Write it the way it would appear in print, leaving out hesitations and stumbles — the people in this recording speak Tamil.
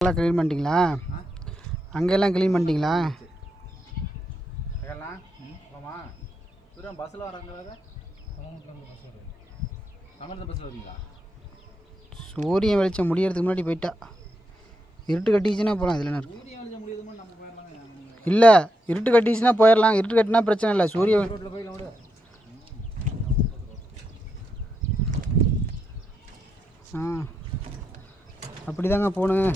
எல்லாம் க்ளீன் பண்ணிட்டீங்களா? அங்கெல்லாம் க்ளீன் பண்ணிட்டீங்களா? பஸ்ஸில் வராங்க. பஸ்ஸில் வரீங்களா? சூரியன் வெளிச்சம் முடியறதுக்கு முன்னாடி போயிட்டா. இருட்டு கட்டிச்சுன்னா போகலாம். இதில் சூரியன் வெளிச்சம் முடியுதுன்னு நம்ம போயிடலாம். இல்லை, இருட்டு கட்டிச்சுன்னா போயிடலாம். இருட்டு கட்டினா பிரச்சனை இல்லை. சூரியன் ரோட்டில் போயிடலாம் விட. அப்படி தாங்க போகணுங்க.